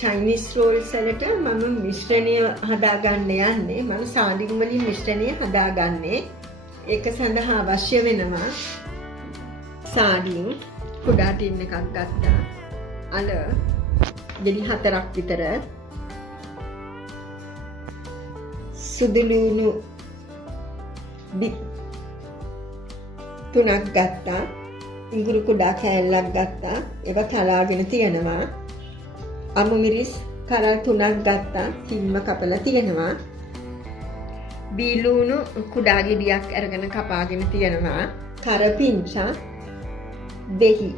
Chinese Rolls වලට මම මිශ්‍රණය හදාගන්න යන්නේ. මම සාඩින් වලින් මිශ්‍රණය හදාගන්නේ. ඒක සඳහා අවශ්‍ය වෙනවා සාඩින් කුඩා ටින් එකක් ගත්තා. අල ගෙඩි 4ක් විතර. සුදු ලුණු 3ක් ගත්තා. ඉඟුරු කුඩා කෑල්ලක් ගත්තා. ඒවා තලාගෙන තියෙනවා. අමු මිරිස් කරල් 3ක් ගත්තා. හිම්ම කපලා තියෙනවා. බීලුණු කුඩා ගෙඩියක් අරගෙන කපාගෙන තියෙනවා. කරපිංචා, දෙහි,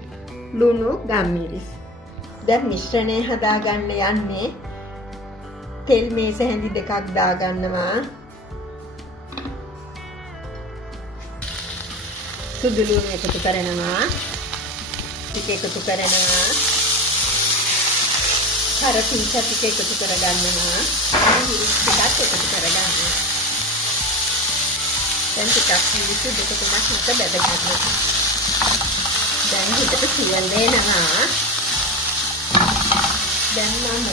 ලුණු, ගම්මිරිස්. දැන් මිශ්‍රණය හදාගන්න යන්නේ. තෙල් මේස හැඳි 2ක් දාගන්නවා. සුදු ලුණු එකතු කරනවා. ටික එකතු කරනවා. කරපිංචා ටික එකතු කරගන්නවා. මිරිස් ටිකක් එකතු කරගන්නවා. දැන් ටිකක් මිරිස් 2-3ක් මත බැද ගන්නවා. දැන් හිතට සියල්ල එනවා. දැන් මම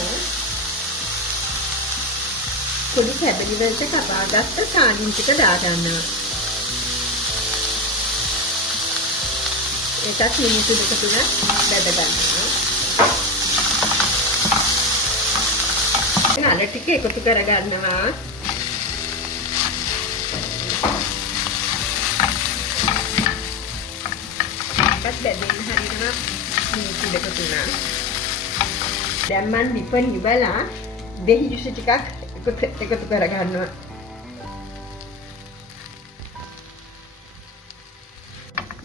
පොඩි කැබලි වලට කපාගත්ත සාඩින් ටික දාගන්නවා. ඒකත් මිනිත්තු 2-3ක් බැද ගන්නවා. අල ටික එකතු කරගන්නවා. ඒකත් බැදෙන්න හරිනවා මිනිත්තු 2-3ක්. දැන් මම ලිප නිවලා දෙහි ජුස් ටිකක් එකතු කරගන්නවා.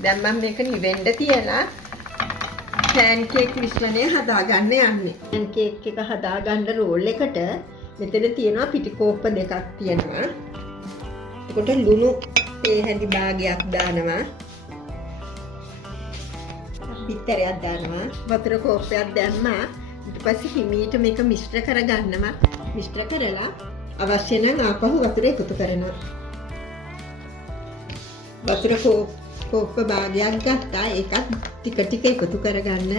දැන් මම මේක නිවෙන්න තියලා පැන්කේක් මිශ්‍රණය හදාගන්න යන්නේ. පැන්කේක් එක හදාගන්න රෝල් එකට මෙතන තියෙනවා පිටිකෝප්ප 2ක් තියෙනවා. එතකොට ලුණු ඒ හැඳි භාගයක් දානවා. බිත්තරයක් දානවා. වතුර කෝප්පයක් දැම්මා. ඊට පස්සේ හිමීට මේක මිශ්‍ර කරගන්නවා. මිශ්‍ර කරලා අවශ්‍ය නම් ආපහු වතුර එකතු කරනවා. වතුර කෝප්ප භාගයක් ගත්තා. ඒකත් ටික ටික එකතු කරගන්න.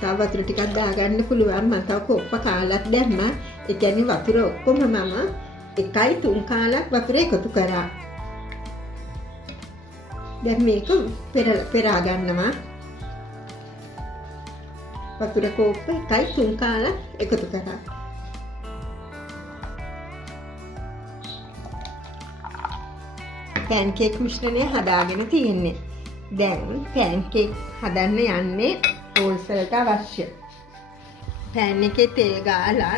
තව වතුර ටිකක් දාගන්න පුළුවන්. මම තව කෝප්ප කාලක් දැම්මා. ඒ කියන්නේ වතුර ඔක්කොම මම 1/3 කාලක් වතුර එකතු කරා. දැන් මේක පෙරා ගන්නවා. වතුර කෝප්ප 1/3 කාලක් එකතු කරා. පැන්කේක් මිශ්‍රණය හදාගෙන තියෙන්නේ. දැන් පැන්කේක් හදන්න යන්නේ රෝල්ස් වලට අවශ්‍ය. පෑන් එකේ තෙල් ගාලා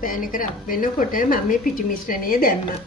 පෑන් එක රත් වෙනකොට මම මේ පිටි මිශ්‍රණය දැම්මා.